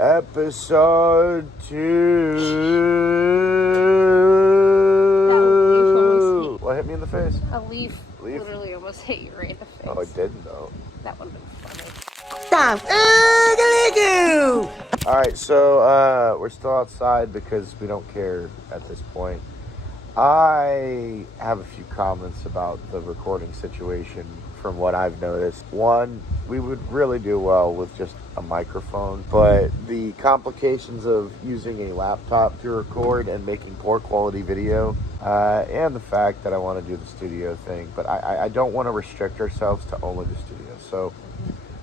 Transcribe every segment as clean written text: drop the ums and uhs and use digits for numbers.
Episode 2. That leaf almost hit. What hit me in the face? A leaf literally almost hit you right in the face. Oh, it didn't though. That would have been funny. Alright, so we're still outside because we don't care at this point. I have a few comments about the recording situation from what I've noticed. One, we would really do well with just a microphone, but the complications of using a laptop to record and making poor quality video, and the fact that I want to do the studio thing, but I don't want to restrict ourselves to only the studio. So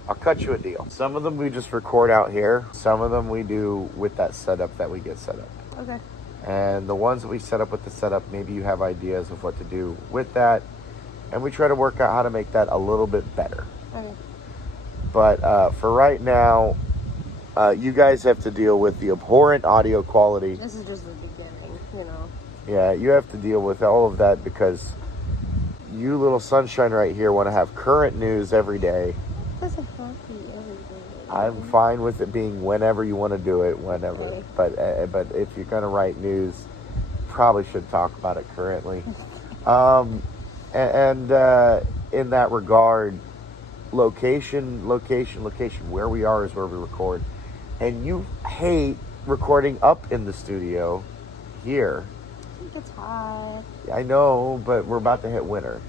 I'll cut you a deal. Some of them we just record out here. Some of them we do with that setup that we get set up. Okay. And the ones that we set up with the setup, maybe you have ideas of what to do with that. And we try to work out how to make that a little bit better. Okay. But for right now, you guys have to deal with the abhorrent audio quality. This is just the beginning, you know. Yeah, you have to deal with all of that because you little sunshine right here want to have current news every day. It doesn't have to be every day. I'm fine with it being whenever you want to do it, whenever. Okay. But if you're going to write news, probably should talk about it currently. And in that regard, location, where we are is where we record. And you hate recording up in the studio here. I think it's hot. I know, but we're about to hit winter.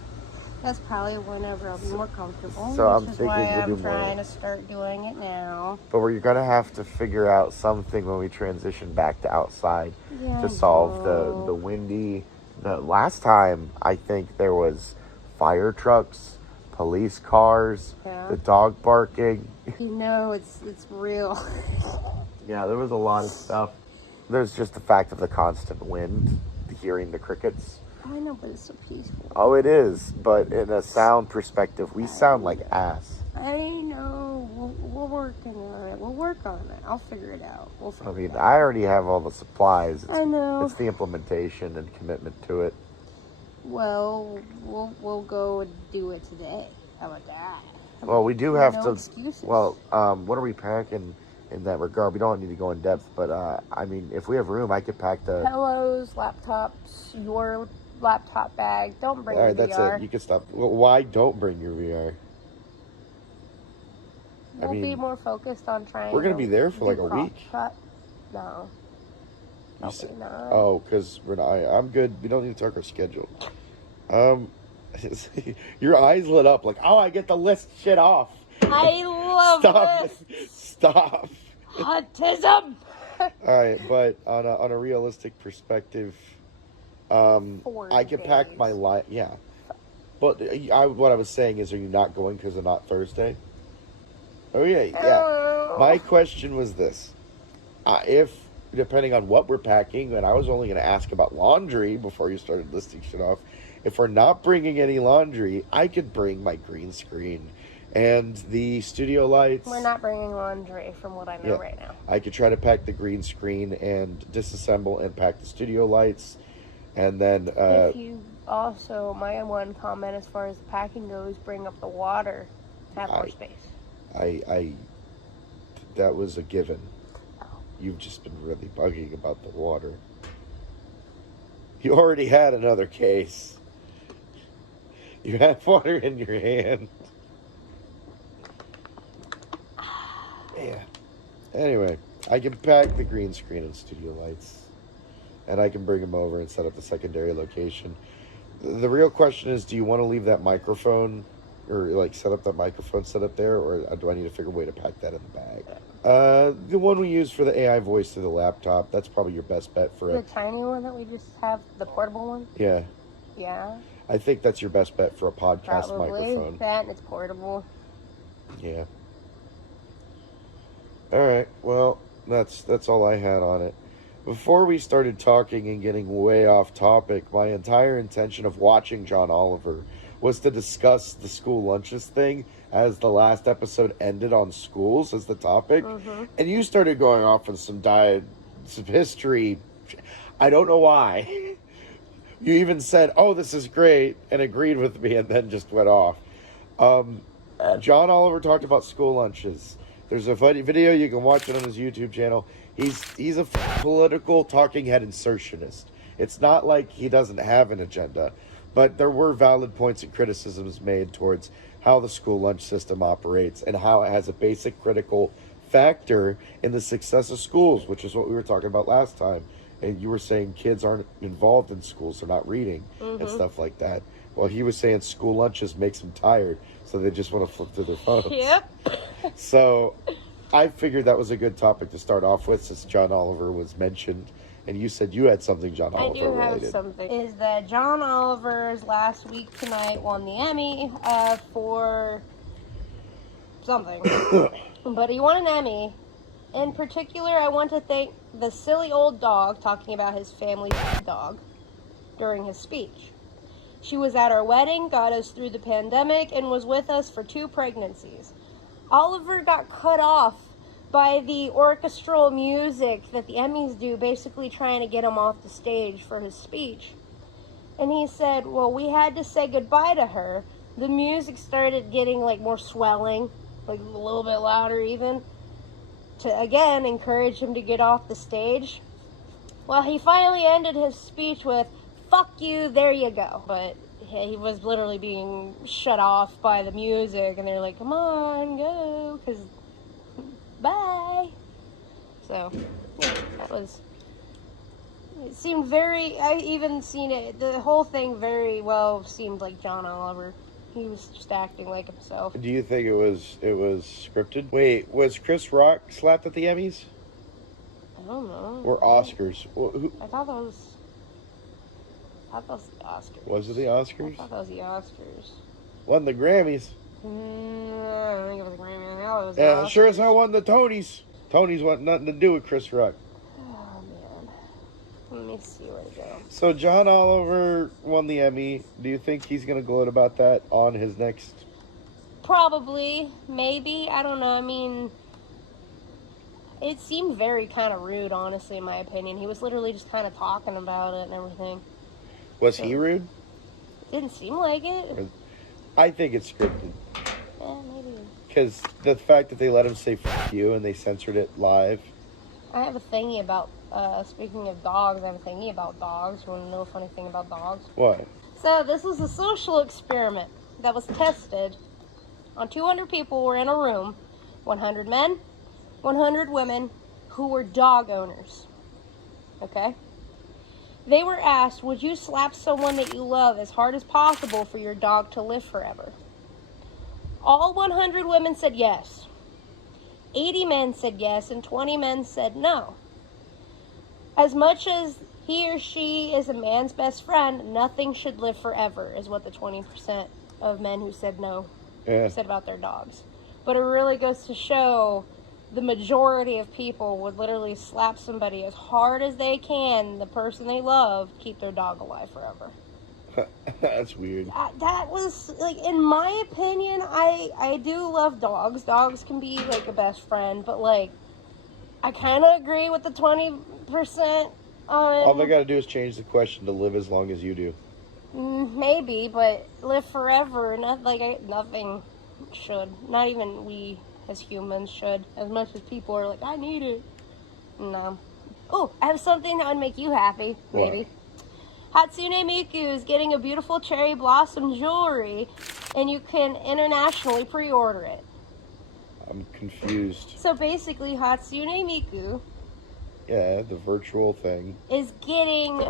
That's probably whenever I'll be more comfortable. So I'm which is thinking why we'll I'm do more. trying to start doing it now. But we're going to have to figure out something when we transition back to outside to solve the windy. The last time, I think there was fire trucks, police cars, the dog barking. You know, it's real. Yeah, there was a lot of stuff. There's just the fact of the constant wind, hearing the crickets. I know, but it's so peaceful. Oh, it is. But in a sound perspective, we sound like ass. I know. We're working on it. We'll work on it. I'll figure it out. I already have all the supplies. I know. It's the implementation and commitment to it. Well, we'll go and do it today. How about that? Well, we do have to. Excuses. Well, what are we packing in that regard? We don't need to go in depth, but I mean, if we have room, I could pack the pillows, laptops, your laptop bag. Don't bring your VR. All right, that's it. You can stop. Well, why don't bring your VR? We'll be more focused on trying. We're gonna be there for like a week. No. Probably not. Oh, because we're not. I'm good. We don't need to talk our schedule. Your eyes lit up like, oh, I get to list shit off. I love this. Stop. Autism. All right, but on a realistic perspective, I can pack my light. Yeah, but what I was saying is, are you not going because of not Thursday? Oh yeah. Oh. My question was this: if depending on what we're packing, and I was only going to ask about laundry before you started listing shit off. If we're not bringing any laundry, I could bring my green screen and the studio lights. We're not bringing laundry from what I know right now. I could try to pack the green screen and disassemble and pack the studio lights. And then... if you also, my one comment as far as the packing goes, bring up the water to have more space. That was a given. You've just been really bugging about the water. You already had another case. You had water in your hand. Yeah. Anyway, I can pack the green screen and studio lights. And I can bring them over and set up the secondary location. The real question is, do you want to leave that microphone or like set up that microphone set up there, or do I need to figure a way to pack that in the bag? The one we use for the AI voice to the laptop, that's probably your best bet for the tiny one that we just have, the portable one? Yeah. Yeah. I think that's your best bet for a podcast microphone. That and it's portable. Yeah. All right. Well, that's all I had on it. Before we started talking and getting way off topic, my entire intention of watching John Oliver was to discuss the school lunches thing, as the last episode ended on schools as the topic. Mm-hmm. And you started going off on some history. I don't know why. You even said, oh, this is great, and agreed with me, and then just went off. John Oliver talked about school lunches. There's a funny video, you can watch it on his YouTube channel. He's a political talking head insertionist. It's not like he doesn't have an agenda, but there were valid points and criticisms made towards how the school lunch system operates and how it has a basic critical factor in the success of schools, which is what we were talking about last time. And you were saying kids aren't involved in schools, they're not reading and stuff like that. Well, he was saying school lunches makes them tired, so they just want to flip through their phones. Yep. So I figured that was a good topic to start off with, since John Oliver was mentioned. And you said you had something John Oliver related. I do have something. Is that John Oliver's last week tonight won the Emmy for something. But he won an Emmy. In particular, I want to thank the silly old dog talking about his family dog during his speech. She was at our wedding, got us through the pandemic, and was with us for 2 pregnancies. Oliver got cut off by the orchestral music that the Emmys do, basically trying to get him off the stage for his speech. And he said, well, we had to say goodbye to her. The music started getting like more swelling, like a little bit louder even, to again encourage him to get off the stage. Well, he finally ended his speech with, fuck you, there you go. But he was literally being shut off by the music, and they're like, come on, go, because bye. So, yeah, that was, it seemed very, I even seen it, the whole thing very well seemed like John Oliver. He was just acting like himself. Do you think it was scripted? Wait, was Chris Rock slapped at the Emmys? I don't know. Or Oscars? I thought that was the Oscars. Was it the Oscars? I thought that was the Oscars. Won the Grammys. I don't think it was the Grammys. I thought it was the Yeah, Oscars. sure as hell won the Tonys. Tonys want nothing to do with Chris Rock. Oh, man. Let me see where to go. So John Oliver won the Emmy. Do you think he's going to gloat about that on his next? Probably. Maybe. I don't know. I mean, it seemed very kind of rude, honestly, in my opinion. He was literally just kind of talking about it and everything. Was he rude? Didn't seem like it. I think it's scripted. Yeah, maybe. Because the fact that they let him say "f you" and they censored it live. I have a thingy about, speaking of dogs, I have a thingy about dogs. You want to know a funny thing about dogs? What? So this was a social experiment that was tested on 200 people who were in a room, 100 men, 100 women who were dog owners. Okay? They were asked, would you slap someone that you love as hard as possible for your dog to live forever? All 100 women said yes. 80 men said yes, and 20 men said no. As much as he or she is a man's best friend, nothing should live forever, is what the 20% of men who said no said about their dogs. But it really goes to show the majority of people would literally slap somebody as hard as they can, the person they love, to keep their dog alive forever. That's weird. That was, like, in my opinion, I do love dogs. Dogs can be, like, a best friend, but, like, I kind of agree with the 20%. All they got to do is change the question to live as long as you do. Maybe, but live forever, nothing should. Not even we as humans should. As much as people are like, I need it. No. Oh, I have something that would make you happy, maybe. What? Hatsune Miku is getting a beautiful cherry blossom jewelry, and you can internationally pre-order it. I'm confused. So basically, Hatsune Miku... Yeah, the virtual thing. ...is getting,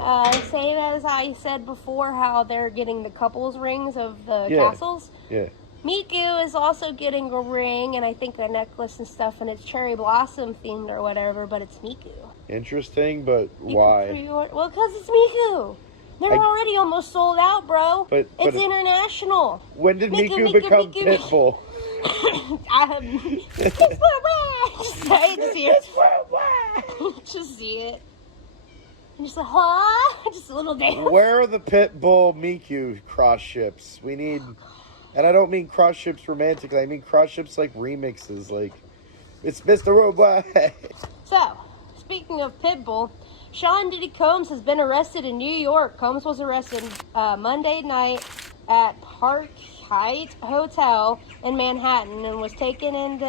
same as I said before, how they're getting the couples rings of the castles. Yeah. Miku is also getting a ring, and I think a necklace and stuff, and it's cherry blossom themed or whatever, but it's Miku. Interesting, but why? Well, because it's Miku. They're already almost sold out, bro. But it's international. When did Miku become Pitbull? Just see it. And just like, what? Just a little dance. Where are the Pitbull Miku cross ships? We need, and I don't mean cross ships romantically. I mean cross ships like remixes, like it's Mr. Robot. So, speaking of Pitbull, Sean Diddy Combs has bbeen arrested in New York. Combs was arrested Monday night at Park Hyatt Hotel in Manhattan and was taken into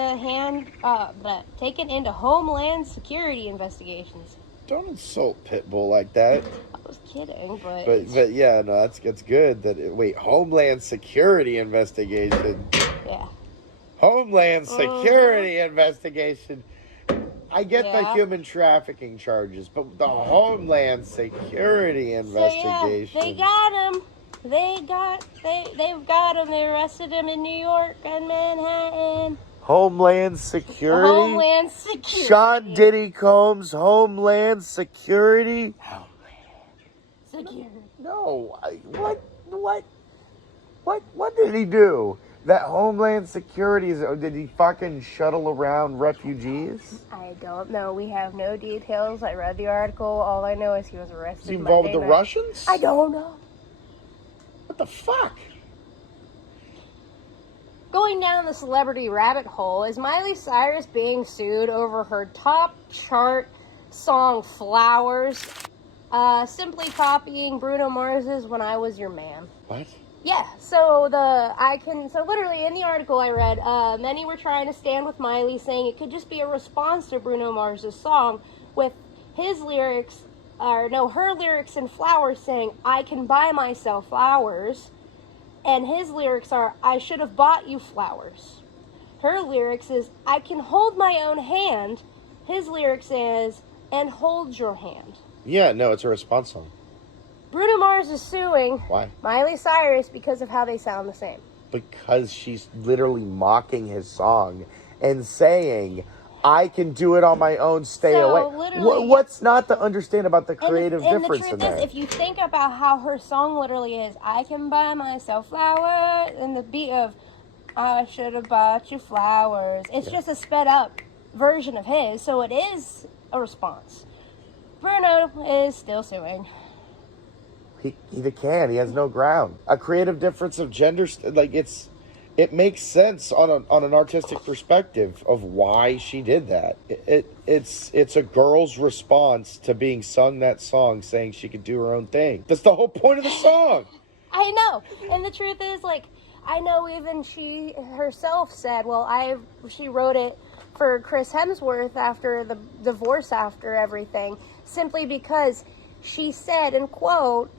Homeland Security investigations. Don't insult Pitbull like that. I was kidding, but yeah, no, that's good. Wait, Homeland Security investigation. Yeah. Homeland Security investigation. I get the human trafficking charges, but the Homeland Security investigation. So, yeah, they got him. They've got him. They arrested him in New York and Manhattan. Homeland Security? Homeland Security. Sean Diddy Combs, Homeland Security? Security. No, what did he do? That Homeland Security, did he fucking shuttle around refugees? I don't know. We have no details. I read the article. All I know is he was arrested. Is he involved with the Russians? I don't know. What the fuck? Going down the celebrity rabbit hole, is Miley Cyrus being sued over her top chart song Flowers, simply copying Bruno Mars's When I Was Your Man? What? Yeah, so literally in the article I read, many were trying to stand with Miley, saying it could just be a response to Bruno Mars's song, with her lyrics in Flowers saying, I can buy myself flowers, and his lyrics are, I should have bought you flowers. Her lyrics is, I can hold my own hand. His lyrics is, and hold your hand. Yeah, no, it's a response song. Bruno Mars is suing Miley Cyrus because of how they sound the same. Because she's literally mocking his song and saying, I can do it on my own, stay away. What's not to understand about the creative difference in that? And the truth is, if you think about how her song literally is, I can buy myself flowers, and the beat of, I should have bought you flowers. It's just a sped up version of his, so it is a response. Bruno is still suing. He can. He has no ground. A creative difference of gender, it makes sense on an artistic perspective of why she did that. It's a girl's response to being sung that song, saying she could do her own thing. That's the whole point of the song. I know, and the truth is, I know even she herself said, she wrote it for Chris Hemsworth after the divorce, after everything, simply because she said, and quote,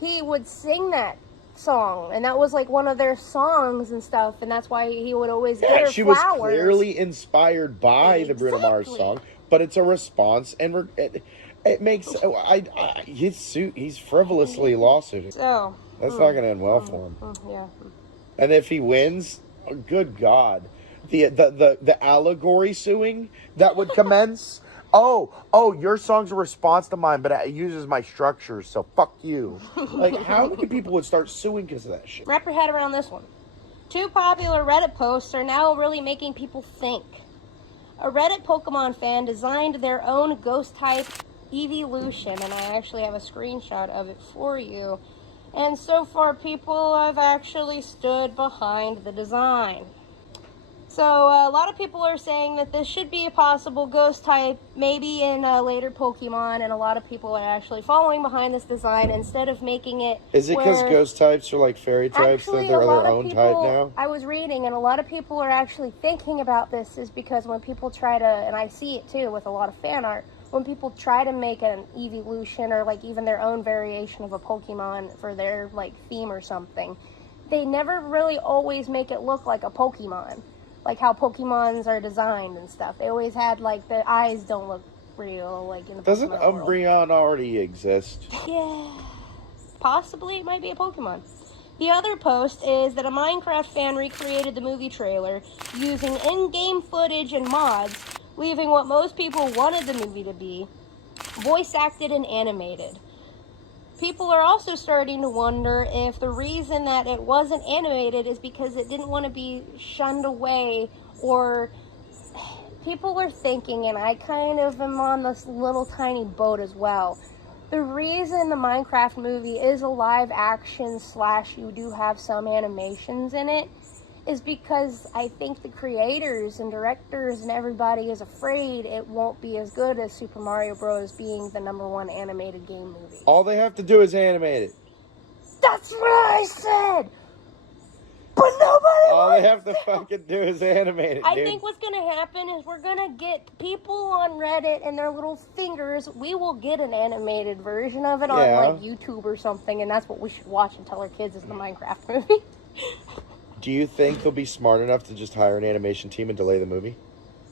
he would sing that song, and that was one of their songs and stuff, and that's why he would always get her flowers. She was clearly inspired by the Bruno Mars song, but it's a response, and it makes he's frivolously lawsuiting. So that's not going to end well for him. Yeah. And if he wins, good God, the allegory suing that would commence. Oh, your song's a response to mine, but it uses my structures, so fuck you. How many people would start suing because of that shit? Wrap your head around this one. 2 popular Reddit posts are now really making people think. A Reddit Pokemon fan designed their own ghost type Eeveelution, and I actually have a screenshot of it for you. And so far, people have actually stood behind the design. So a lot of people are saying that this should be a possible ghost type, maybe in later Pokemon, and a lot of people are actually following behind this design instead of making it. Is it because ghost types are like fairy types, that they're their own type now? I was reading, and a lot of people are actually thinking about this is because when people try to, and I see it too with a lot of fan art, when people try to make an Eeveelution or even their own variation of a Pokemon for their theme or something, they never really always make it look like a Pokemon. Like how Pokemons are designed and stuff. They always had, the eyes don't look real, in the Doesn't Pokemon Umbreon already exist? Yeah. Possibly it might be a Pokemon. The other post is that a Minecraft fan recreated the movie trailer using in-game footage and mods, leaving what most people wanted the movie to be voice acted and animated. People are also starting to wonder if the reason that it wasn't animated is because it didn't want to be shunned away, or people are thinking, and I kind of am on this little tiny boat as well, the reason the Minecraft movie is a live action / you do have some animations in it is because I think the creators and directors and everybody is afraid it won't be as good as Super Mario Bros. Being the #1 animated game movie. All they have to do is animate it. That's what I said! But nobody All they wants have to fucking do is animate it, I dude. think what's going to happen is we're going to get people on Reddit and their little fingers. We will get an animated version of it on like YouTube or something, and that's what we should watch and tell our kids is the Minecraft movie. Do you think they'll be smart enough to just hire an animation team and delay the movie?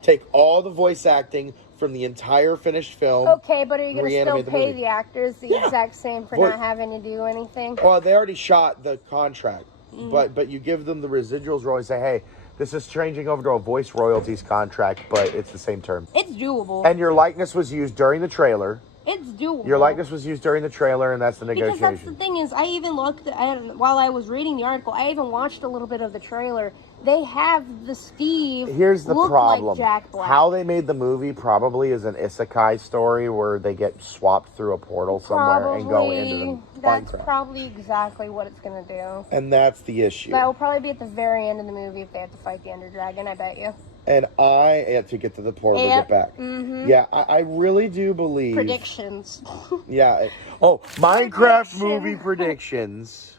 Take all the voice acting from the entire finished film. Okay, but are you going to still pay movie. the actors the exact same for not having to do anything? Well, they already shot the contract, but you give them the residuals royalties. Say, hey, this is changing over to a voice royalties contract, but it's the same term. It's doable. And your likeness was used during the trailer. It's doable. Your likeness was used during the trailer, and that's the negotiation. Because that's the thing is, I even looked at, while I was reading the article, I even watched a little bit of the trailer. They have the Steve. Here's the problem. Like Jack Black. How they made the movie probably is an isekai story where they get swapped through a portal somewhere and go into the That's Minecraft. Probably exactly what it's going to do. And that's the issue. That will probably be at the very end of the movie if they have to fight the Ender Dragon, I bet you. And I had to get to the portal to get back. Mm-hmm. Yeah, I really do believe. Predictions. Yeah. Oh, Minecraft movie predictions.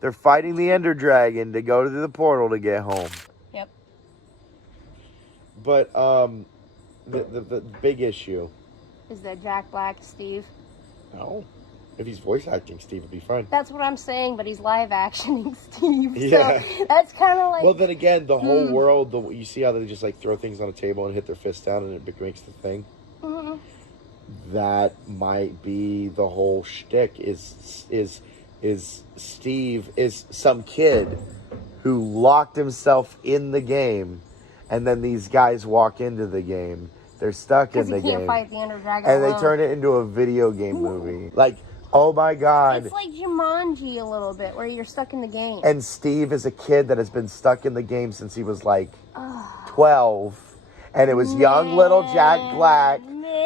They're fighting the Ender Dragon to go to the portal to get home. Yep. But the big issue is that Jack Black, Steve. No. If he's voice acting, Steve would be fine. That's what I'm saying, but he's live actioning Steve. Yeah. So that's kind of like. Well, then again, the whole world, you see how they just like throw things on a table and hit their fist down and it makes the thing? Mm-hmm. That might be the whole shtick is Steve is some kid who locked himself in the game, and then these guys walk into the game. They're stuck in the game. Because he can't fight the Ender Dragon alone. They turn it into a video game movie. Like, oh my God. It's like Jumanji a little bit, where you're stuck in the game. And Steve is a kid that has been stuck in the game since he was like 12. And it was young little Jack Black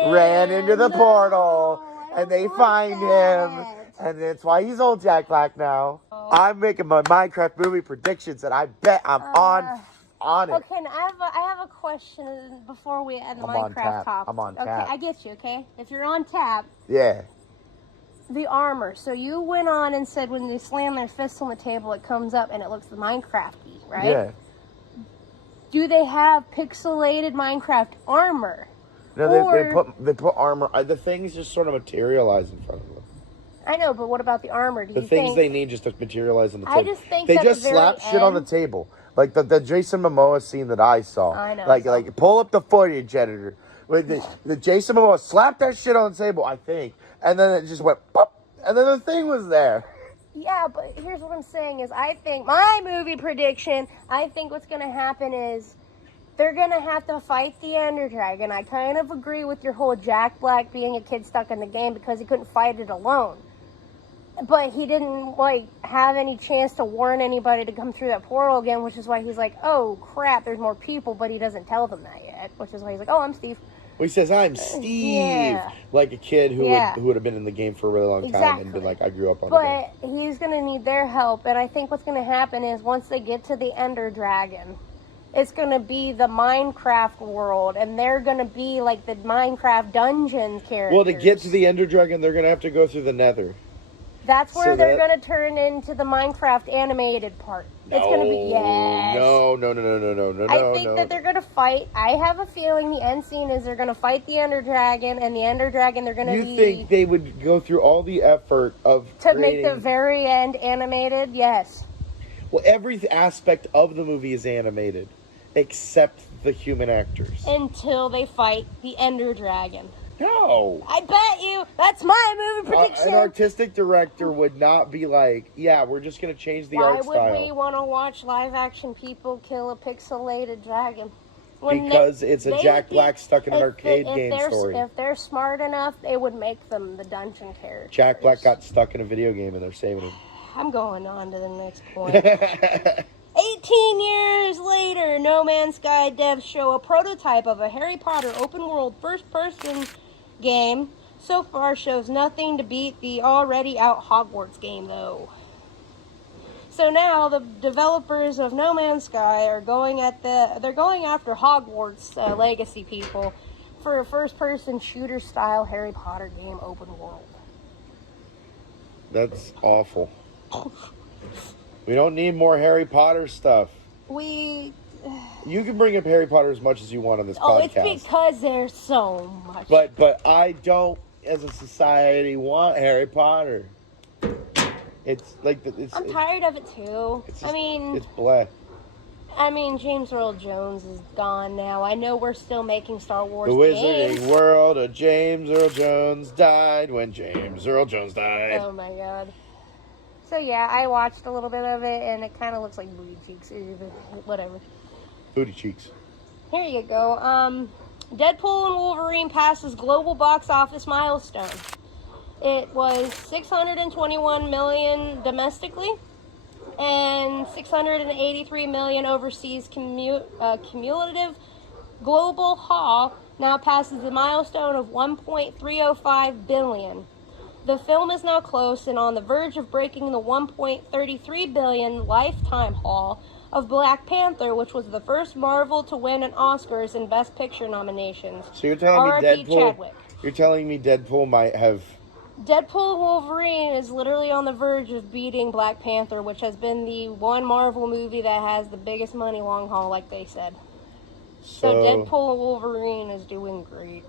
ran into the portal, and they find him. And that's why he's old Jack Black now. I'm making my Minecraft movie predictions, and I bet I'm on it. Okay, now I have a question before we end the Minecraft topic. I'm on tap. Okay, I get you, okay? If you're on tap. Yeah. The armor. So you went on and said when they slam their fists on the table, it comes up and it looks Minecraft-y, right? Yeah. Do they have pixelated Minecraft armor? No, they put armor. The things just sort of materialize in front of them. I know, but what about the armor? The things they need just to materialize on the table. I just think they just slap shit on the table. Like the Jason Momoa scene that I saw. I know. Like pull up the footage, editor. With the Jason Momoa slapped that shit on the table, I think, and then it just went pop, and then the thing was there. Yeah, but here's what I'm saying is I think my movie prediction. I think what's gonna happen is they're gonna have to fight the Ender Dragon. I kind of agree with your whole Jack Black being a kid stuck in the game because he couldn't fight it alone. But he didn't, have any chance to warn anybody to come through that portal again, which is why he's like, oh, crap, there's more people, but he doesn't tell them that yet, which is why he's like, oh, I'm Steve. Well, he says, I'm Steve. Yeah. Like a kid who would have been in the game for a really long time and been like, I grew up on the game. But he's going to need their help, and I think what's going to happen is once they get to the Ender Dragon, it's going to be the Minecraft world, and they're going to be like the Minecraft dungeon characters. Well, to get to the Ender Dragon, they're going to have to go through the Nether. That's where they're going to turn into the Minecraft animated part. It's going to be, yes. No. I think that they're going to fight. I have a feeling the end scene is they're going to fight the Ender Dragon, and the Ender Dragon, they're going to You think they would go through all the effort of to make the very end animated? Yes. Well, every aspect of the movie is animated, except the human actors. Until they fight the Ender Dragon. No. I bet you. That's my movie prediction. An artistic director would not be like, yeah, we're just going to change the art style. Why would we want to watch live action people kill a pixelated dragon? Because it's a Jack Black stuck in an arcade game story. If they're smart enough, they would make them the dungeon characters. Jack Black got stuck in a video game and they're saving him. I'm going on to the next point. 18 years later, No Man's Sky devs show a prototype of a Harry Potter open-world first-person game. So far shows nothing to beat the already out Hogwarts game, though. So now the developers of No Man's Sky are going after Hogwarts legacy people for a first-person shooter-style Harry Potter game open world. That's awful. We don't need more Harry Potter stuff. We... You can bring up Harry Potter as much as you want on this podcast. It's because there's so much. But I don't, as a society, want Harry Potter. It's like... I'm tired of it, too. It's blah. I mean, James Earl Jones is gone now. I know we're still making Star Wars The games. Wizarding World of James Earl Jones died when James Earl Jones died. Oh, my God. So, yeah, I watched a little bit of it, and it kind of looks like booty cheeks. Whatever. Booty cheeks. Here you go. Deadpool and Wolverine passes global box office milestone. It was $621 million domestically and $683 million overseas cumulative. Global haul now passes the milestone of $1.305 billion. The film is now close and on the verge of breaking the $1.33 billion lifetime haul of Black Panther, which was the first Marvel to win an Oscars in Best Picture nominations. So you're telling me Deadpool? Chadwick. You're telling me Deadpool might have... Deadpool and Wolverine is literally on the verge of beating Black Panther, which has been the one Marvel movie that has the biggest money long haul, like they said. So Deadpool and Wolverine is doing great.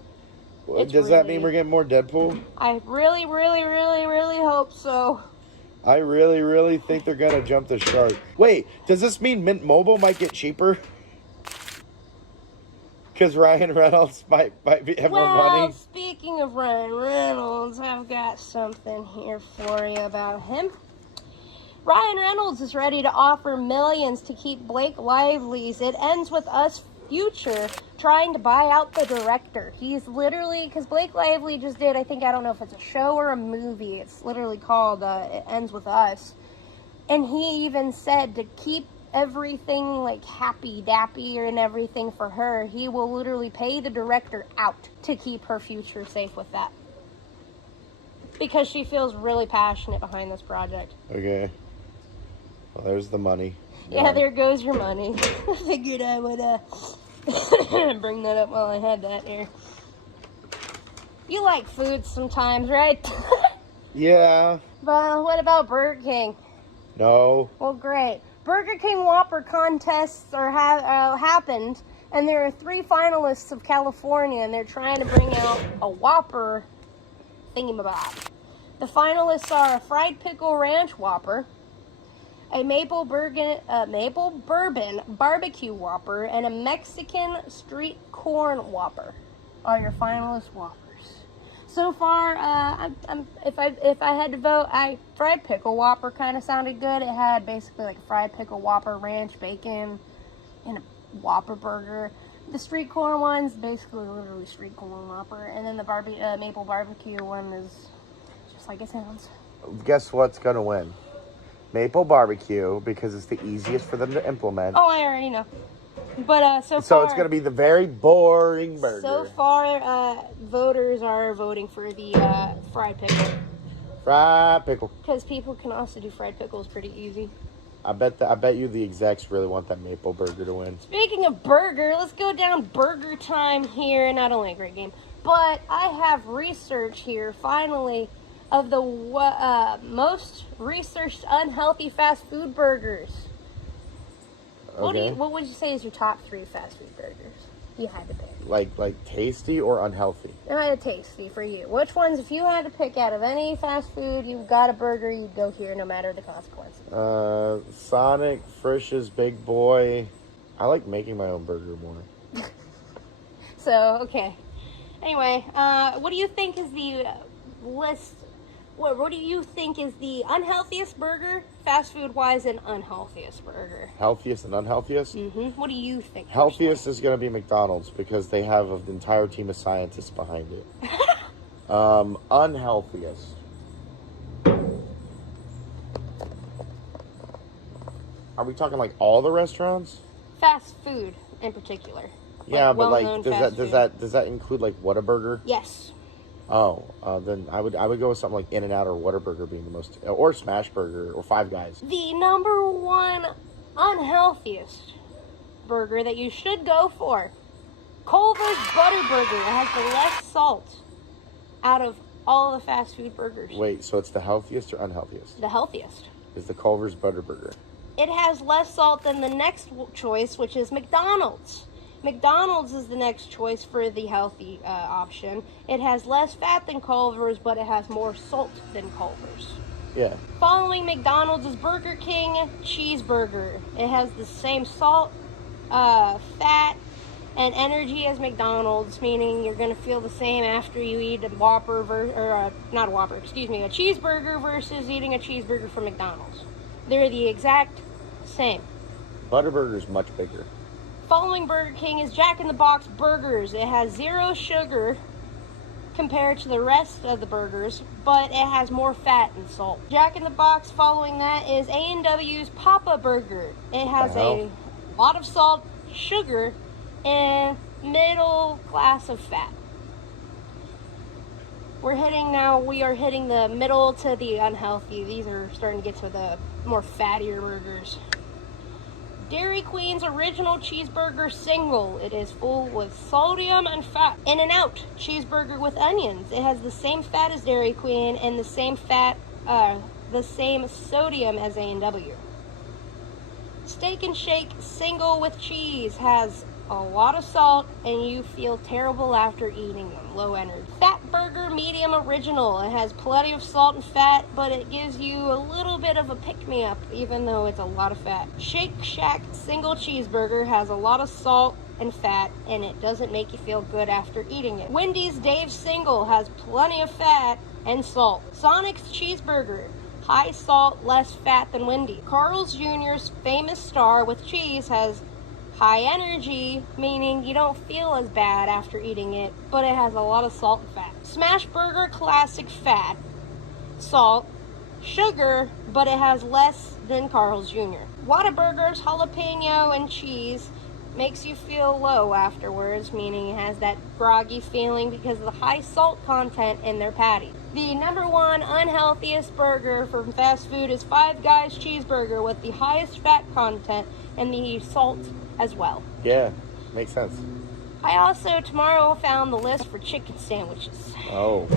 Does that mean we're getting more Deadpool? I really, really, really, really hope so. I really, really think they're going to jump the shark. Wait, does this mean Mint Mobile might get cheaper? Because Ryan Reynolds might have more money? Well, speaking of Ryan Reynolds, I've got something here for you about him. Ryan Reynolds is ready to offer millions to keep Blake Lively's It Ends With Us future trying to buy out the director. He's literally, because Blake Lively just did, I don't know if it's a show or a movie, it's literally called It Ends With Us. And he even said to keep everything like happy-dappy and everything for her, he will literally pay the director out to keep her future safe with that. Because she feels really passionate behind this project. Okay. Well, there's the money. Yeah, there goes your money. I figured I would bring that up while I had that here. You like food sometimes, right? Yeah. Well, what about Burger King? No. Well, great. Burger King Whopper contests happened, and there are 3 finalists of California, and they're trying to bring out a Whopper thingamabob. The finalists are a fried pickle ranch Whopper, a maple bourbon barbecue Whopper, and a Mexican street corn Whopper are your finalist Whoppers. So far, if I had to vote, fried pickle Whopper kind of sounded good. It had basically like a fried pickle Whopper, ranch, bacon, and a Whopper burger. The street corn one's basically literally street corn Whopper, and then the maple barbecue one is just like it sounds. Guess what's gonna win? Maple barbecue, because it's the easiest for them to implement. Oh, I already know. But so it's going to be the very boring burger. So far, voters are voting for the fried pickle. Fried pickle. Because people can also do fried pickles pretty easy. I bet you the execs really want that maple burger to win. Speaking of burger, let's go down burger time here. Not only a great game, but I have research here, finally, of the most researched unhealthy fast food burgers. Okay. What would you say is your top 3 fast food burgers? You had to pick. Like tasty or unhealthy? Tasty for you. Which ones, if you had to pick out of any fast food, you've got a burger, you'd go here no matter the consequences? Sonic, Frisch's Big Boy. I like making my own burger more. So, okay. Anyway, what do you think is the list? What do you think is the unhealthiest burger, fast food wise, and unhealthiest burger? Healthiest and unhealthiest? Mm-hmm. What do you think? Healthiest is going to be McDonald's because they have an entire team of scientists behind it. Unhealthiest. Are we talking like all the restaurants? Fast food in particular. Yeah, but like does that include like Whataburger? Yes. Oh, then I would go with something like In-N-Out or Whataburger being the most, or Smash Burger or Five Guys. The number 1 unhealthiest burger that you should go for, Culver's Butter Burger. It has the less salt out of all the fast food burgers. Wait, so it's the healthiest or unhealthiest? The healthiest. is the Culver's Butterburger. It has less salt than the next choice, which is McDonald's. McDonald's is the next choice for the healthy option. It has less fat than Culver's, but it has more salt than Culver's. Yeah. Following McDonald's is Burger King Cheeseburger. It has the same salt, fat, and energy as McDonald's, meaning you're going to feel the same after you eat a Whopper, a cheeseburger versus eating a cheeseburger from McDonald's. They're the exact same. Butterburger's much bigger. Following Burger King is Jack in the Box Burgers. It has 0 sugar compared to the rest of the burgers, but it has more fat and salt. Jack in the Box following that is A&W's Papa Burger. It has a lot of salt, sugar, and middle class of fat. We are hitting the middle to the unhealthy. These are starting to get to the more fattier burgers. Dairy Queen's Original Cheeseburger Single. It is full with sodium and fat. In-N-Out Cheeseburger with onions. It has the same fat as Dairy Queen and the same sodium as A&W. Steak and Shake Single with Cheese has a lot of salt and you feel terrible after eating them. Low energy. Fat Burger Medium Original. It has plenty of salt and fat, but it gives you a little bit of a pick-me-up even though it's a lot of fat. Shake Shack Single Cheeseburger has a lot of salt and fat and it doesn't make you feel good after eating it. Wendy's Dave's Single has plenty of fat and salt. Sonic's Cheeseburger. High salt, less fat than Wendy's. Carl's Jr.'s Famous Star with cheese has high energy, meaning you don't feel as bad after eating it, but it has a lot of salt and fat. Smash Burger Classic Fat, salt, sugar, but it has less than Carl's Jr. Whataburger's Jalapeno and Cheese makes you feel low afterwards, meaning it has that groggy feeling because of the high salt content in their patty. The number one unhealthiest burger from fast food is Five Guys Cheeseburger with the highest fat content and the salt as well. Yeah, makes sense. I also tomorrow found the list for chicken sandwiches. Oh.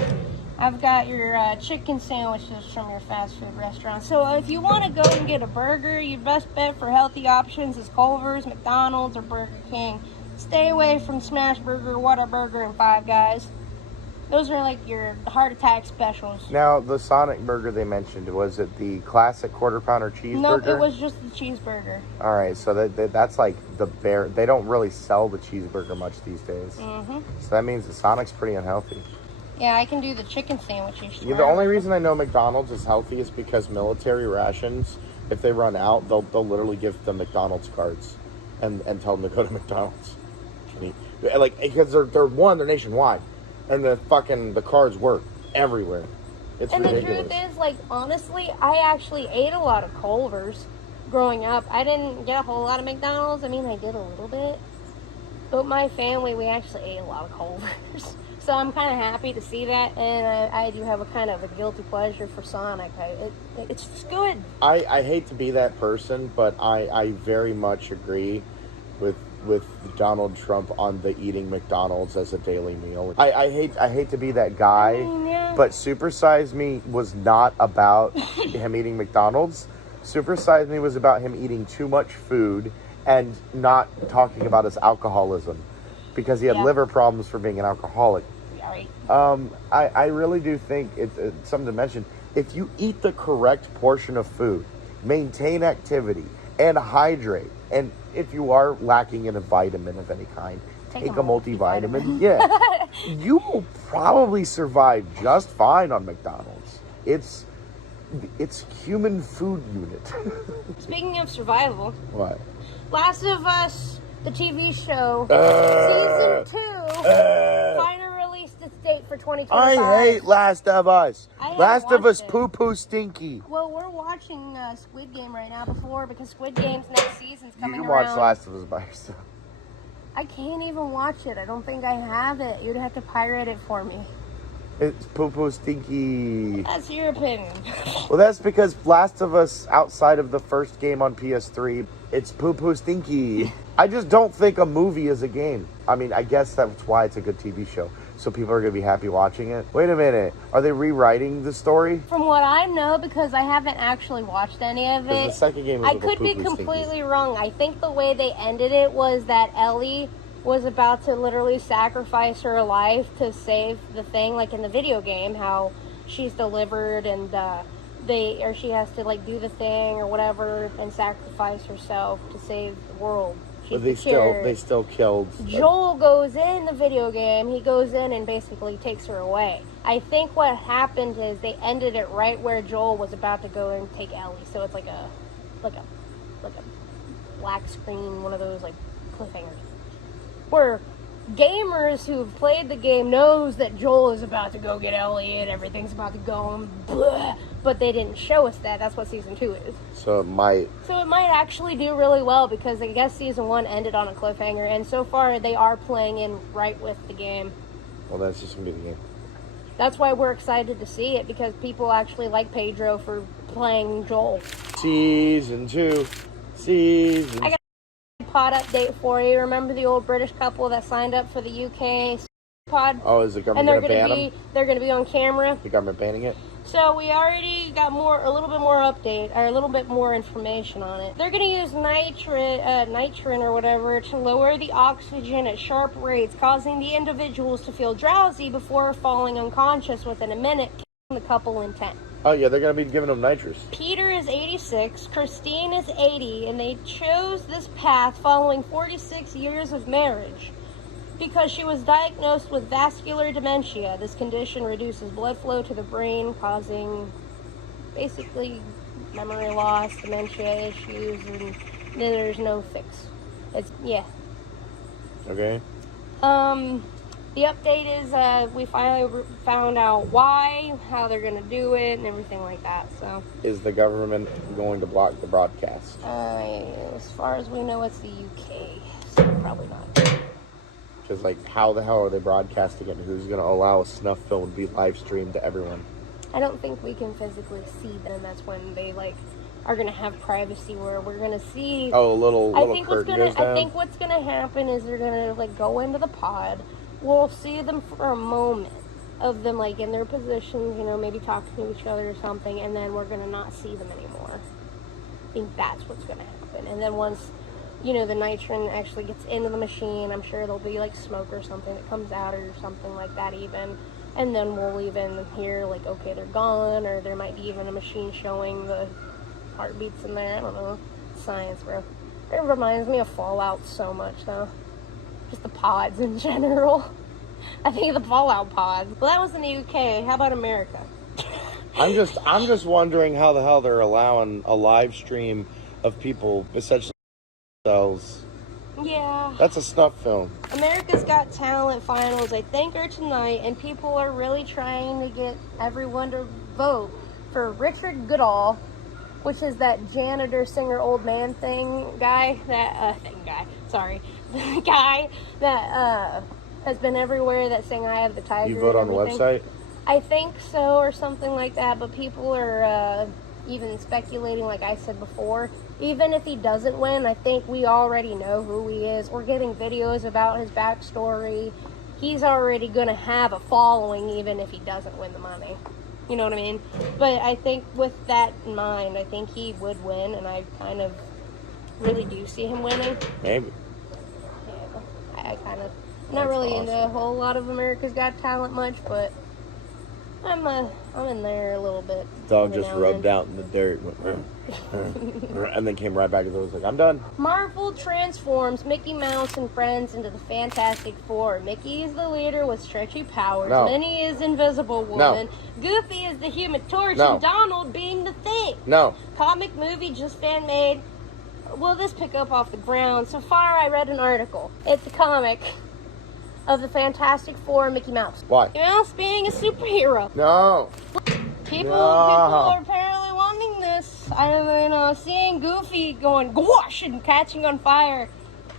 I've got your chicken sandwiches from your fast food restaurant. So if you want to go and get a burger, your best bet for healthy options is Culver's, McDonald's, or Burger King. Stay away from Smash Burger, Whataburger, and Five Guys. Those are like your heart attack specials. Now, the Sonic burger they mentioned, was it the classic quarter pounder cheeseburger? Nope, it was just the cheeseburger. All right, so that's like the bare. They don't really sell the cheeseburger much these days. Mm-hmm. So that means the Sonic's pretty unhealthy. Yeah, I can do the chicken sandwiches. Yeah, the only reason I know McDonald's is healthy is because military rations, if they run out, they'll literally give them McDonald's cards and tell them to go to McDonald's. Like, because they're nationwide. And the cards work everywhere. It's ridiculous. The truth is, like, honestly, I actually ate a lot of Culver's growing up. I didn't get a whole lot of McDonald's. I mean, I did a little bit. But my family, we actually ate a lot of Culver's. So I'm kind of happy to see that. And I do have a kind of a guilty pleasure for Sonic. It's just good. I hate to be that person, but I very much agree with Donald Trump on the eating McDonald's as a daily meal. I hate to be that guy, yeah. But Super Size Me was not about him eating McDonald's. Super Size Me was about him eating too much food and not talking about his alcoholism because he had liver problems for being an alcoholic. Right. I really do think it's something to mention. If you eat the correct portion of food, maintain activity, and hydrate, and if you are lacking in a vitamin of any kind, take a multivitamin. Yeah. You will probably survive just fine on McDonald's. It's human food unit. Speaking of survival. What? Last of Us, the TV show, Season 2, finally released its date for 2025. I hate Last of Us. Last of Us it. poo-poo stinky. Well, we're watching Squid Game right now because Squid Game's next season's coming You can around. watch Last of Us by yourself. I can't even watch it. I don't think I have it. You'd have to pirate it for me. It's poo-poo stinky. That's your opinion. Well, that's because Last of Us, outside of the first game on PS3, it's poo-poo stinky. I just don't think a movie is a game. I mean, I guess that's why it's a good TV show. so people are going to be happy watching it. Wait a minute. Are they rewriting the story? From what I know, because I haven't actually watched any of it, The second game is I could be completely wrong. I think the way they ended it was that Ellie was about to literally sacrifice her life to save the thing, like in the video game, how she's delivered and she has to like do the thing or whatever and sacrifice herself to save the world. But they still killed. Joel goes in the video game. He goes in and basically takes her away. I think what happened is they ended it right where Joel was about to go and take Ellie. So it's like a black screen, one of those like cliffhangers, where gamers who've played the game knows that Joel is about to go get Ellie and everything's about to go and blah, but they didn't show us that. That's what season 2 is. So it might actually do really well because I guess season 1 ended on a cliffhanger, and so far they are playing in right with the game. Well, that's just gonna be the game. That's why we're excited to see it, because people actually like Pedro for playing Joel. Season 2. Season. I got a pod update for you. Remember the old British couple that signed up for the UK pod? Oh, is the government and gonna ban them? They're going to be on camera. The government banning it? So we already got a little bit more update, or a little bit more information on it. They're going to use nitrin or whatever to lower the oxygen at sharp rates, causing the individuals to feel drowsy before falling unconscious within a minute, killing the couple in 10. Oh yeah, they're gonna be giving them nitrous. Peter is 86, Christine is 80, and they chose this path following 46 years of marriage because she was diagnosed with vascular dementia. This condition reduces blood flow to the brain, causing basically memory loss, dementia issues, and then there's no fix. Yeah. Okay. The update is we finally found out how they're going to do it, and everything like that. So, is the government going to block the broadcast? As far as we know, it's the UK, so probably not. Because, like, how the hell are they broadcasting it? Who's going to allow a snuff film to be live streamed to everyone? I don't think we can physically see them. That's when they are going to have privacy, where we're going to see. Oh, a little curtain goes down? I think what's going to happen is they're going to go into the pod. We'll see them for a moment of them in their positions, maybe talking to each other or something, and then we're going to not see them anymore. I think that's what's going to happen. And then once, the nitrin actually gets into the machine, I'm sure there'll be smoke or something that comes out or something like that even. And then we'll even hear okay, they're gone, or there might be even a machine showing the heartbeats in there. I don't know. Science, bro. It reminds me of Fallout so much, though. Just the pods in general. I think the Fallout pods. Well, that was in the UK. How about America? I'm just wondering how the hell they're allowing a live stream of people essentially themselves. Yeah. That's a snuff film. America's Got Talent finals, I think, are tonight, and people are really trying to get everyone to vote for Richard Goodall, which is that janitor, singer, old man guy. The guy that has been everywhere, that sang I Have the Tiger. You vote on the website? I think so, or something like that, but people are even speculating, like I said before. Even if he doesn't win, I think we already know who he is. We're getting videos about his backstory. He's already going to have a following even if he doesn't win the money. You know what I mean? But I think with that in mind, I think he would win, and I kind of really do see him winning. Maybe. I kind of not really into a whole lot of America's Got Talent much, but I'm in there a little bit. Dog just rubbed out in the dirt, and then came right back and was like, "I'm done." Marvel transforms Mickey Mouse and friends into the Fantastic Four. Mickey is the leader with stretchy powers. No. Minnie is Invisible Woman. No. Goofy is the Human Torch, No. and Donald being the Thing. No. Comic movie just fan made. Will this pick up off the ground? So far, I read an article. It's a comic of the Fantastic Four, Mickey Mouse. Why? Mickey Mouse being a superhero. No. People are apparently wanting this. Seeing Goofy going gosh and catching on fire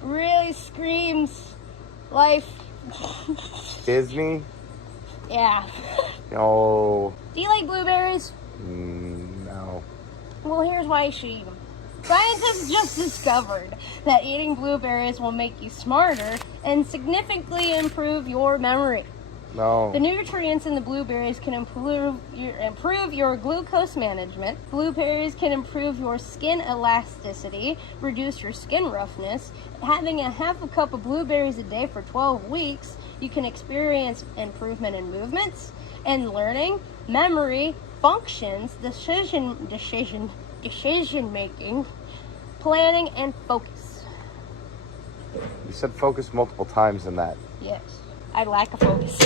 really screams life. Disney? Yeah. No. Do you like blueberries? No. Well, here's why you should eat them. Scientists just discovered that eating blueberries will make you smarter and significantly improve your memory. No. The nutrients in the blueberries can improve your glucose management. Blueberries can improve your skin elasticity, reduce your skin roughness. Having a half a cup of blueberries a day for 12 weeks, you can experience improvement in movements and learning, memory, functions, decision making, planning, and focus. You said focus multiple times in that. Yes. I lack a focus.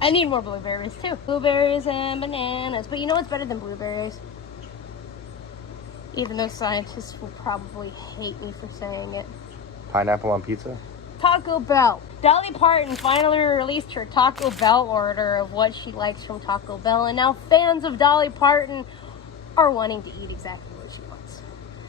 I need more blueberries too. Blueberries and bananas. But you know what's better than blueberries? Even though scientists will probably hate me for saying it. Pineapple on pizza? Taco Bell. Dolly Parton finally released her Taco Bell order of what she likes from Taco Bell, and now fans of Dolly Parton are wanting to eat exactly what she wants.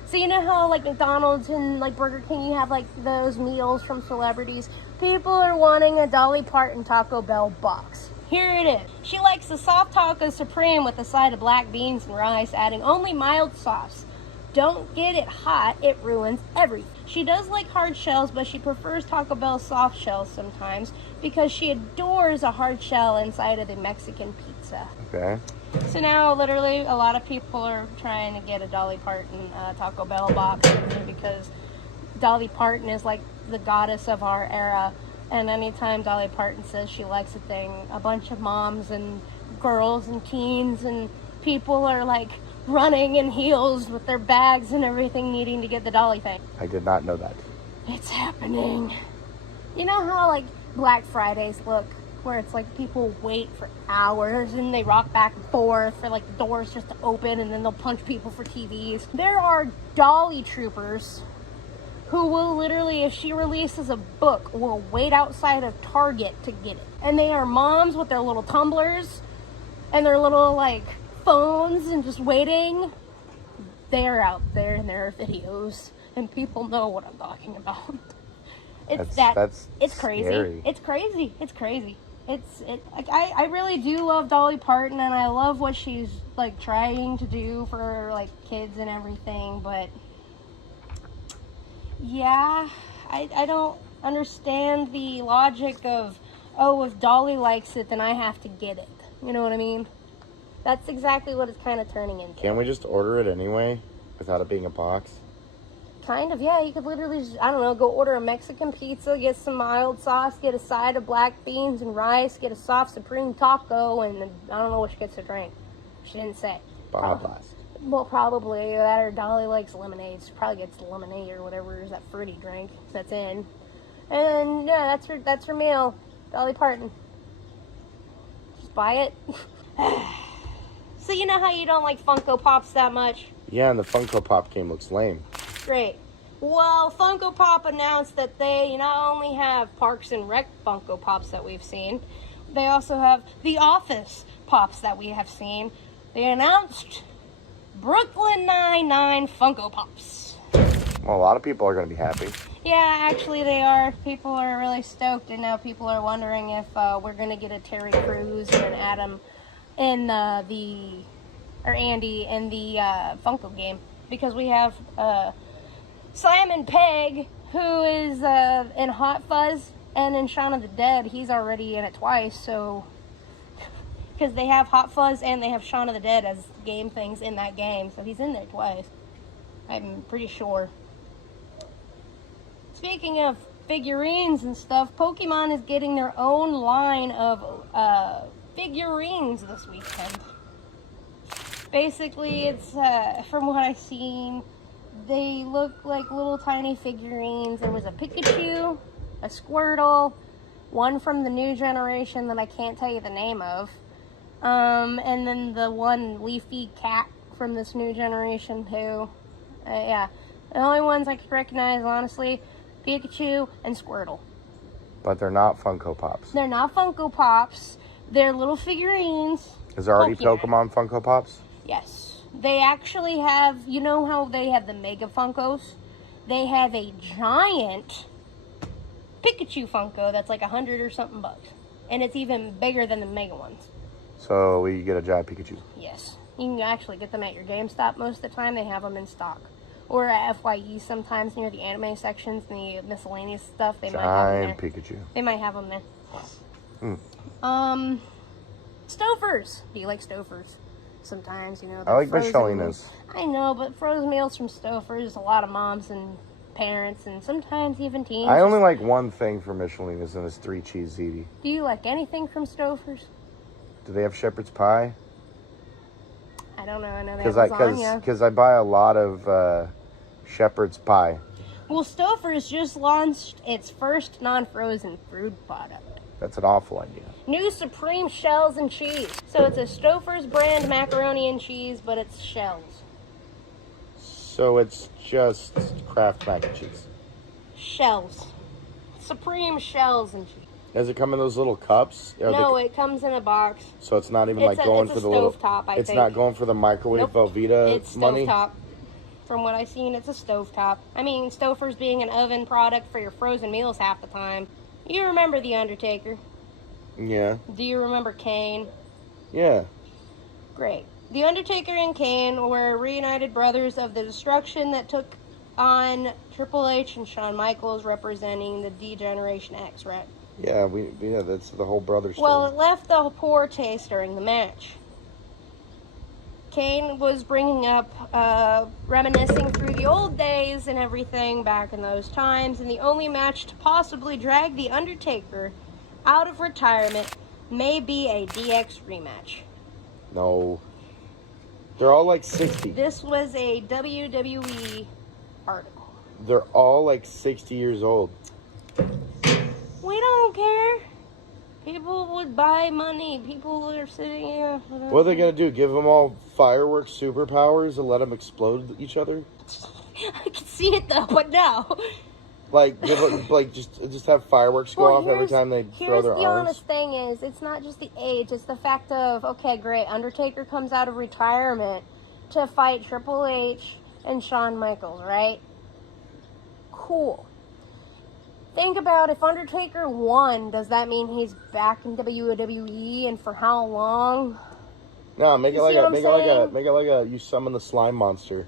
So you know how like McDonald's and like Burger King, you have like those meals from celebrities? People are wanting a Dolly Parton Taco Bell box. Here it is. She likes the soft taco supreme with a side of black beans and rice, adding only mild sauce. Don't get it hot, it ruins everything. She does like hard shells, but she prefers Taco Bell soft shells sometimes because she adores a hard shell inside of the Mexican pizza. Okay. So now, literally, a lot of people are trying to get a Dolly Parton Taco Bell box because Dolly Parton is like the goddess of our era. And anytime Dolly Parton says she likes a thing, a bunch of moms and girls and teens and people are like running in heels with their bags and everything needing to get the Dolly thing. I did not know that. It's happening. You know how like Black Fridays look, where it's like people wait for hours and they rock back and forth for like the doors just to open, and then they'll punch people for TVs. There are Dolly troopers who will literally, if she releases a book, will wait outside of Target to get it. And they are moms with their little tumblers and their little like phones and just waiting. They are out there and there are videos and people know what I'm talking about. It's crazy. Scary. It's crazy. It's crazy. I really do love Dolly Parton, and I love what she's like trying to do for like kids and everything, but yeah, I don't understand the logic of, oh, if Dolly likes it, then I have to get it. You know what I mean? That's exactly what it's kind of turning into. Can't we just order it anyway without it being a box? Kind of, yeah. You could literally just, I don't know, go order a Mexican pizza, get some mild sauce, get a side of black beans and rice, get a soft supreme taco, and I don't know what she gets to drink. She didn't say. Baja Blast. Well, probably that, or Dolly likes lemonade. She probably gets lemonade or whatever is that fruity drink that's in. And yeah, that's her meal. Dolly Parton. Just buy it. So you know how you don't like Funko Pops that much? Yeah, and the Funko Pop game looks lame. Great. Well, Funko Pop announced that they not only have Parks and Rec Funko Pops that we've seen, they also have The Office Pops that we have seen. They announced Brooklyn Nine-Nine Funko Pops. Well, a lot of people are going to be happy. Yeah, actually they are. People are really stoked, and now people are wondering if we're going to get a Terry Crews and an Adam in Andy in the Funko game. Because we have Simon Pegg, who is in Hot Fuzz and in Shaun of the Dead. He's already in it twice, so because they have Hot Fuzz and they have Shaun of the Dead as game things in that game, so he's in there twice. I'm pretty sure. Speaking of figurines and stuff, Pokemon is getting their own line of figurines this weekend. Basically, it's from what I've seen, they look like little tiny figurines. There was a Pikachu, a Squirtle, one from the new generation that I can't tell you the name of, and then the one leafy cat from this new generation too. Yeah, the only ones I could recognize, honestly, Pikachu and Squirtle. But they're not Funko Pops. They're not Funko Pops. They're little figurines. Is there already Pokemon Funko Pops? Yes. They actually have, you know how they have the Mega Funkos? They have a giant Pikachu Funko that's like $100 or something bucks. And it's even bigger than the Mega ones. So we get a giant Pikachu. Yes. You can actually get them at your GameStop most of the time. They have them in stock. Or at FYE sometimes near the anime sections and the miscellaneous stuff. They might have them there. Giant Pikachu. They might have them there. Stouffer's. Do you like Stouffer's? Sometimes, you know. I like frozen Michelinas. meals. I know, but frozen meals from Stouffer's, a lot of moms and parents, and sometimes even teens. I only like one thing from Michelinas, and it's 3 cheese ziti. Do you like anything from Stouffer's? Do they have shepherd's pie? I don't know. I know they have lasagna. Because I buy a lot of shepherd's pie. Well, Stouffer's just launched its first non-frozen food product. That's an awful idea. New Supreme shells and cheese. So it's a Stouffer's brand macaroni and cheese, but it's shells. So it's just Kraft mac and cheese. Shells. Supreme shells and cheese. Does it come in those little cups? No, it comes in a box. So it's not even going for the little... stovetop, I think. It's not going for the microwave Velveeta It's money? stovetop. From what I've seen, it's a stovetop. I mean, Stouffer's being an oven product for your frozen meals half the time. You remember The Undertaker? Yeah. Do you remember Kane? Yeah. Great. The Undertaker and Kane were reunited brothers of the destruction that took on Triple H and Shawn Michaels, representing the D-Generation X, right? Yeah, that's the whole brother story. Well, it left a poor taste during the match. Kane was bringing up, reminiscing through the old days and everything back in those times, and the only match to possibly drag The Undertaker out of retirement may be a DX rematch. No. They're all like 60. This was a WWE article. They're all like 60 years old. We don't care. People would buy money. People are sitting here. What are they going to do? Give them all fireworks superpowers and let them explode each other? I can see it though, but no. Like, just have fireworks go off every time they throw their arms? Here's the honest thing is, it's not just the age, it's the fact of, okay, great, Undertaker comes out of retirement to fight Triple H and Shawn Michaels, right? Cool. Think about if Undertaker won, does that mean he's back in WWE, and for how long? No, make it like a you summon the slime monster.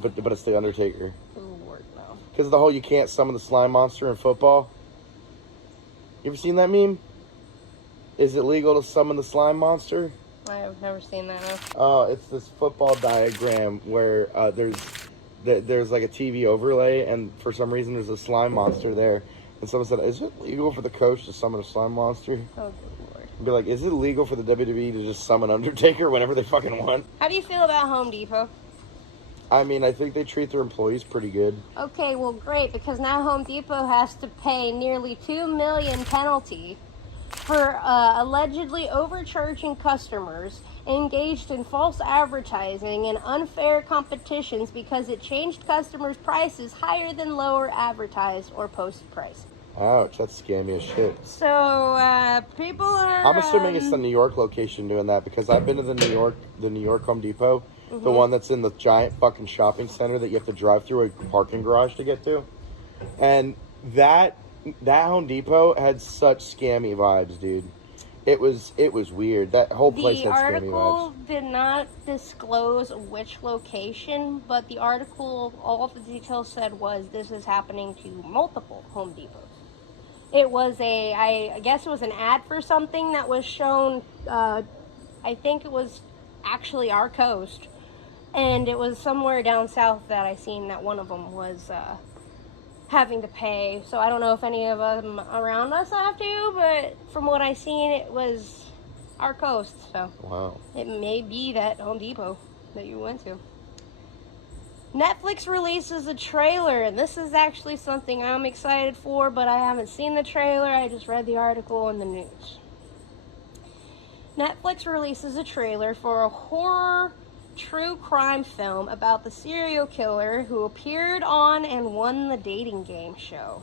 But it's the Undertaker. Lord, no. Because of the whole you can't summon the slime monster in football. You ever seen that meme? Is it legal to summon the slime monster? I've never seen that. No. Oh, it's this football diagram where there's like a TV overlay, and for some reason there's a slime monster there. And someone said, is it legal for the coach to summon a slime monster? Oh, good Lord. Be like, is it legal for the WWE to just summon Undertaker whenever they fucking want? How do you feel about Home Depot? I mean, I think they treat their employees pretty good. Okay, well, great, because now Home Depot has to pay nearly $2 million penalty for allegedly overcharging customers engaged in false advertising and unfair competitions because it changed customers' prices higher than lower advertised or posted price. Ouch, that's scammy as shit. So, people are... I'm assuming it's the New York location doing that, because I've been to the New York Home Depot, the one that's in the giant fucking shopping center that you have to drive through a parking garage to get to. And that Home Depot had such scammy vibes, dude. It was weird. That whole place had scammy vibes. The article did not disclose which location, but the article, all of the details said was this is happening to multiple Home Depots. It was I guess it was an ad for something that was shown, I think it was actually our coast, and it was somewhere down south that I seen that one of them was having to pay. So I don't know if any of them around us have to, but from what I seen, it was our coast. So wow, it may be that Home Depot that you went to. Netflix releases a trailer, and this is actually something I'm excited for, but I haven't seen the trailer. I just read the article in the news. Netflix releases a trailer for a horror true crime film about the serial killer who appeared on and won the dating game show.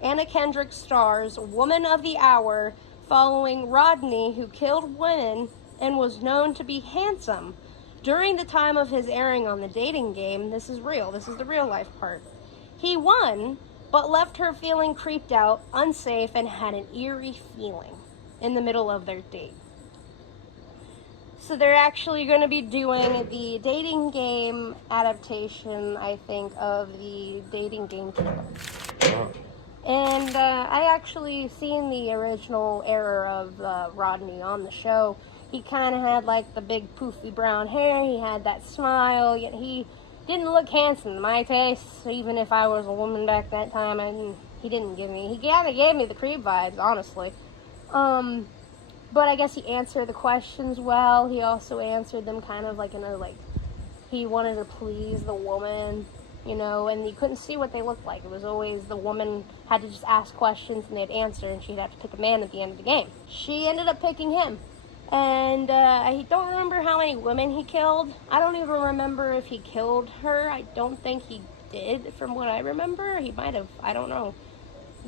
Anna Kendrick stars Woman of the Hour, following Rodney, who killed women and was known to be handsome during the time of his airing on the dating game. This is real. This is the real life part. He won, but left her feeling creeped out, unsafe, and had an eerie feeling in the middle of their date. So they're actually going to be doing the dating game adaptation, I think, of the dating game killer. Wow. And I actually seen the original era of Rodney on the show. He kind of had like the big poofy brown hair. He had that smile. Yet he didn't look handsome to my taste. Even if I was a woman back that time, he didn't give me. He kind of gave me the creep vibes, honestly. But I guess he answered the questions well. He also answered them kind of like in a he wanted to please the woman, you know, and you couldn't see what they looked like. It was always the woman had to just ask questions and they'd answer, and she'd have to pick a man at the end of the game. She ended up picking him. And I don't remember how many women he killed. I don't even remember if he killed her. I don't think he did, from what I remember. He might have. I don't know.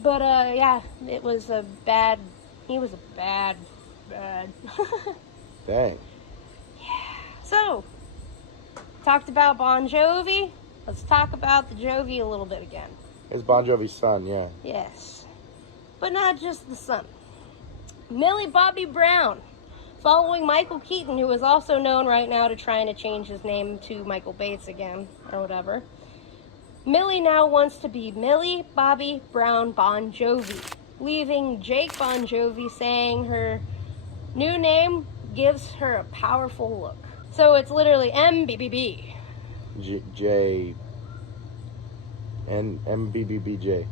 But, yeah, it was a bad... He was a bad... Dang. Yeah. So, talked about Bon Jovi. Let's talk about the Jovi a little bit again. It's Bon Jovi's son, yeah. Yes. But not just the son. Millie Bobby Brown. Following Michael Keaton, who is also known right now to trying to change his name to Michael Bates again, or whatever. Millie now wants to be Millie Bobby Brown Bon Jovi, leaving Jake Bon Jovi saying her new name gives her a powerful look. So it's literally MBBB. J and MBBBJ.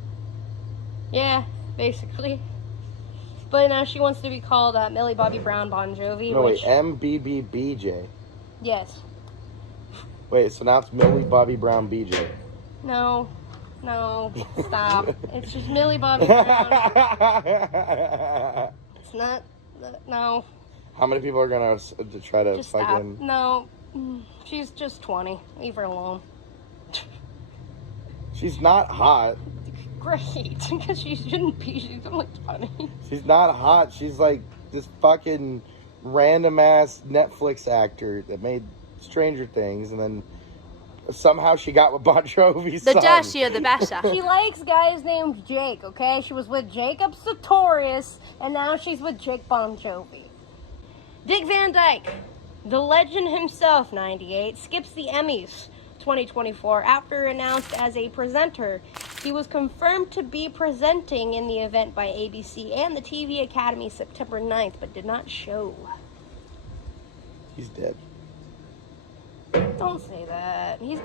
Yeah, basically. But now she wants to be called Millie Bobby Brown Bon Jovi. No, which... wait, MBBBJ. Yes. Wait, so now it's Millie Bobby Brown BJ. No, stop. It's just Millie Bobby Brown. It's not, no. How many people are going to try to Just fucking... stop. No, she's just 20. Leave her alone. She's not hot. Great, because she shouldn't be. She's only 20. She's not hot. She's like this fucking random ass Netflix actor that made Stranger Things, and then somehow she got with Bon Jovi's son. The dashier, the basher. She likes guys named Jake, okay? She was with Jacob Sartorius, and now she's with Jake Bon Jovi. Dick Van Dyke, the legend himself, 98, skips the Emmys 2024 after announced as a presenter. He was confirmed to be presenting in the event by ABC and the TV Academy September 9th, but did not show. He's dead. Don't say that. He's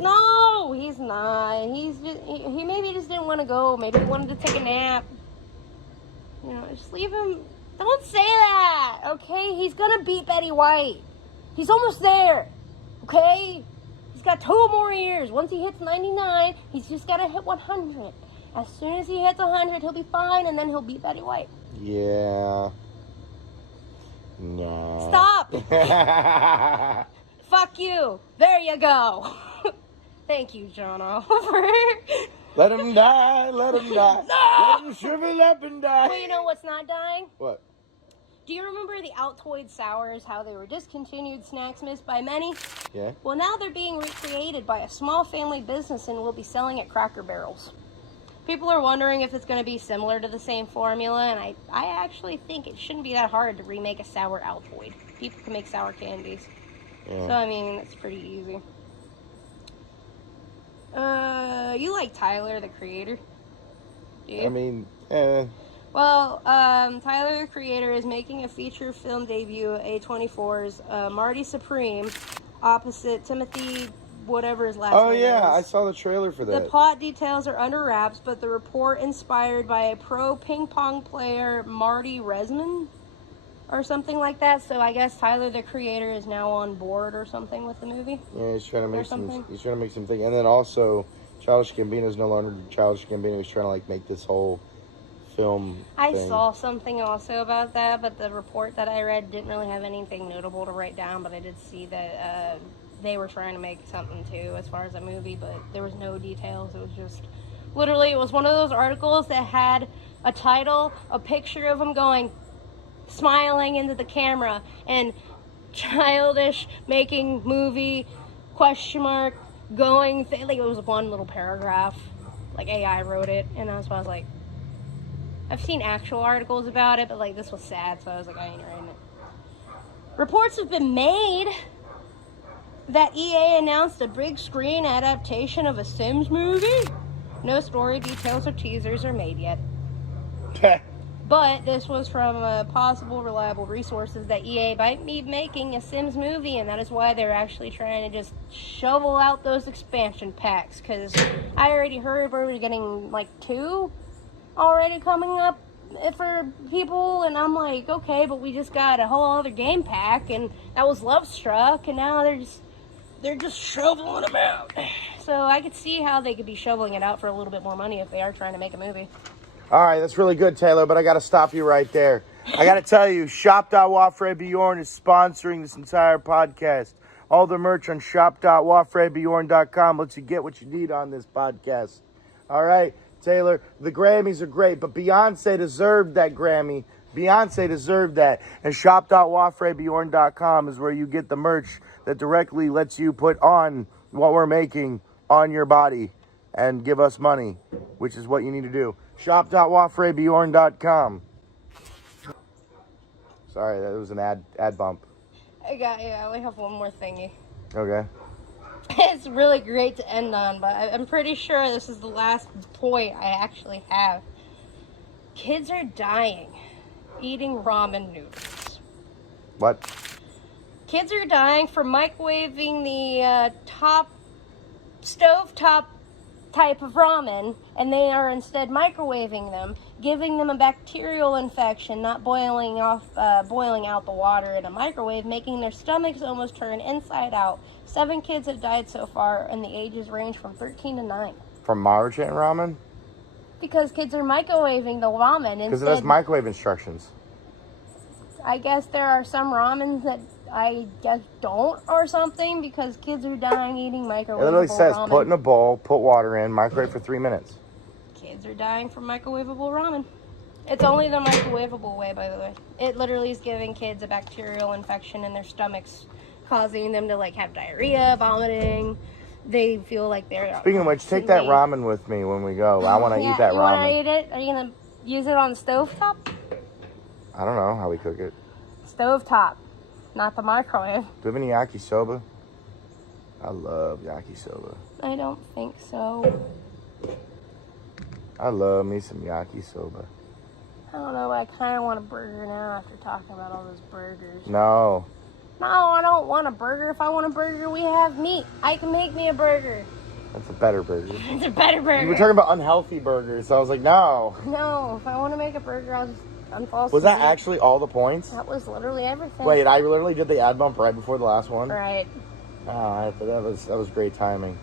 not. He maybe just didn't want to go. Maybe he wanted to take a nap. You know, just leave him. Don't say that, okay? He's gonna beat Betty White. He's almost there, okay? He's got 2 more years. Once he hits 99, he's just gotta hit 100. As soon as he hits 100, he'll be fine, and then he'll beat Betty White. Yeah. No. Stop! Fuck you. There you go. Thank you, John Oliver. Let him die, let him die. No! Let him shrivel up and die. Well, you know what's not dying? What? Do you remember the altoids sours, how they were discontinued snacks missed by many? Yeah. Well, now they're being recreated by a small family business and will be selling at Cracker Barrels. People are wondering if it's going to be similar to the same formula, and I actually think it shouldn't be that hard to remake a sour altoid. People can make sour candies. Yeah. So, I mean, it's pretty easy. You like Tyler, the Creator? Do you? I mean, Well, Tyler, the Creator, is making a feature film debut at A24's Marty Supreme opposite Timothy, whatever his last name is. Oh, yeah, I saw the trailer for that. The plot details are under wraps, but the report inspired by a pro ping pong player, Marty Resman, or something like that. So I guess Tyler, the Creator, is now on board or something with the movie. Yeah, he's trying to make something. He's trying to make something, and then also, Childish Gambino's no longer Childish Gambino. He's trying to like make this whole film. I thing. saw something also about that, but the report that I read didn't really have anything notable to write down. But I did see that they were trying to make something too, as far as a movie, but there was no details. It was just literally, it was one of those articles that had a title, a picture of him going, smiling into the camera, and Childish making movie, question mark, going, like it was one little paragraph, like AI wrote it, and that's why I was like, I've seen actual articles about it, but like this was sad, so I was like, I ain't writing it. Reports have been made that EA announced a big screen adaptation of a Sims movie. No story details or teasers are made yet. But this was from possible reliable resources that EA might be making a Sims movie, and that is why they're actually trying to just shovel out those expansion packs. Because I already heard we're getting like 2 already coming up for people, and I'm like, okay, but we just got a whole other game pack, and that was Love Struck, and now they're just shoveling them out. So I could see how they could be shoveling it out for a little bit more money if they are trying to make a movie. All right, that's really good, Taylor, but I got to stop you right there. I got to tell you, shop.WaefreBeorn is sponsoring this entire podcast. All the merch on shop.WaefreBeorn.com lets you get what you need on this podcast. All right, Taylor, the Grammys are great, but Beyonce deserved that Grammy. Beyonce deserved that. And shop.WaefreBeorn.com is where you get the merch that directly lets you put on what we're making on your body and give us money, which is what you need to do. Shop.WaefreBeorn.com. Sorry, that was an ad bump. I only have one more thingy. Okay. It's really great to end on, but I'm pretty sure this is the last point I actually have. Kids are dying eating ramen noodles. What? Kids are dying from microwaving the stovetop type of ramen, and they are instead microwaving them, giving them a bacterial infection, not boiling out the water in a microwave, making their stomachs almost turn inside out. 7 kids have died so far, and the ages range from 13 to 9. From Maruchan ramen? Because kids are microwaving the ramen. Because it has microwave instructions. I guess there are some ramens that I guess don't or something, because kids are dying eating microwavable ramen. It literally says put in a bowl, put water in, microwave for 3 minutes. Kids are dying from microwavable ramen. It's only the microwavable way, by the way. It literally is giving kids a bacterial infection in their stomachs, causing them to like have diarrhea, vomiting. They feel like they're... Speaking of which, take that ramen with me when we go. I want to eat that ramen. You want to eat it? Are you going to use it on the stovetop? I don't know how we cook it. Stovetop, not the microwave. Do you have any yakisoba? I love yakisoba. I don't think so. I love me some yakisoba. I don't know, but I kind of want a burger now after talking about all those burgers. No. No, I don't want a burger. If I want a burger, we have meat. I can make me a burger. That's a better burger. It's a better burger. You were talking about unhealthy burgers, so I was like, no. No, if I want to make a burger, I'll just unfall. Was that actually all the points? That was literally everything. Wait, I literally did the ad bump right before the last one? Right. Oh, that was great timing.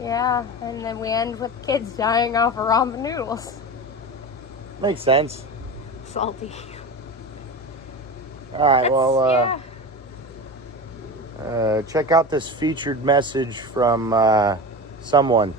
Yeah, and then we end with kids dying off of ramen noodles. Makes sense. Salty. All right, check out this featured message from someone.